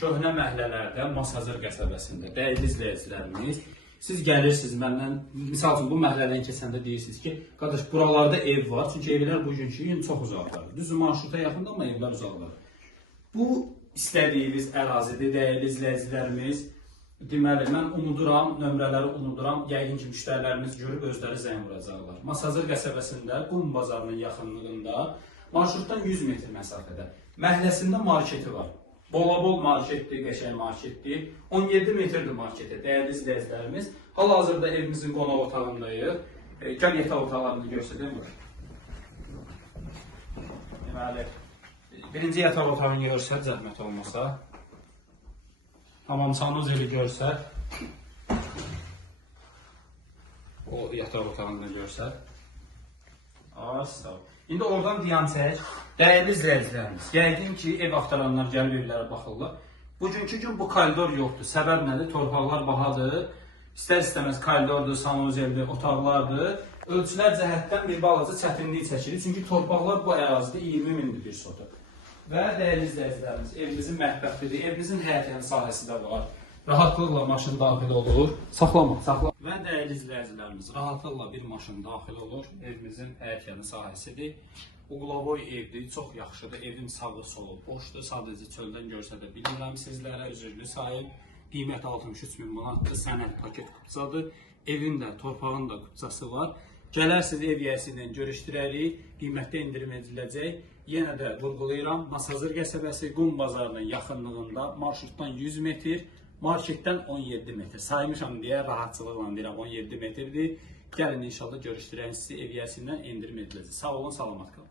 Köhnə məhəllələrdə, Masazır qəsəbəsində dəyərli izləyicilərimiz, siz gəlirsiniz məndən, misal üçün bu məhəllədən keçəndə deyirsiniz ki, qardaş buralarda ev var, çünki evlər bugünkü gün çox uzaqdır. Düzdür, marşruta yaxındır, amma evlər uzaqdır. Bu istədiyiniz ərazidir, dəyərli izləyicilərimiz. Deməli, mən unuduram, nömrələri unuduram, yəqin ki, müştərilərimiz görüb özləri zəng vuracaqlar. Masazır qəsəbəsində, Qum bazarının yaxınlığında, marşrutdan 100 metr məsafədə, məhəlləsində marketi var. Bolabol marketdir, qəşəng marketdir. 17 metrdir marketə, dəyərli izləyicilərimiz. Hal-hazırda evimizin qonaq otağındayıq. Gəl yataq otaqlarını göstəreyim. Deməli, birinci yataq otağını görsət, zəhmət olmasa. Hamam sanuzeli görsət. O yataq otağını görsət. Sağ ol. İndi oradan diyan çək. Dəyərli izləyicilərimiz, yəqin ki, ev axtaranlar gəlib evlərə baxırlar. Bugünkü gün bu koridor yoxdur. Səbəb nədir? Torpaqlar bahadır. İstər-istəməz koridordur, sanuzeldir, otaqlardır. Ölçülər cəhətdən bir balaca çətinlik çəkilir. Çünki torpaqlar bu ərazidə 20 mindir bir sotu. Və dəyərli izləyicilərimiz, evimizin mətbəxidir, evimizin həyətyan sahəsi də var. Rahatlıqla maşın daxil olur. Saxlama. Və dəyərli izləyicilərimiz, rahatlıqla bir maşın daxil olur. Evimizin həyətyanı sahəsidir. Uqlavoy evdir, çox yaxşıdır. Evin sağı solu boşdur. Sadəcə çöldən görsədə bilmirəm sizlərə. Üzürlü sahib. Qiymət 63 min manatdır. Sənəd paket kupçadır. Evin də, torpağın da kupçası var. Gələrsiniz ev yiyəsi ilə görüşdürərik. Qiymətdə endirim ediləcək. Yenə də vurğulayıram. Masazır qəsəbəsi Qum bazarının yaxınlığında marşrutdan 100 metr. Marketdən 17 metr. Saymışam deyə rahatçılıqla deyirəm 17 metrdir. Gəlin inşallah görüşdürək sizi ev yiyəsindən endirim ediləcək. Sağ olun, salamat qalın.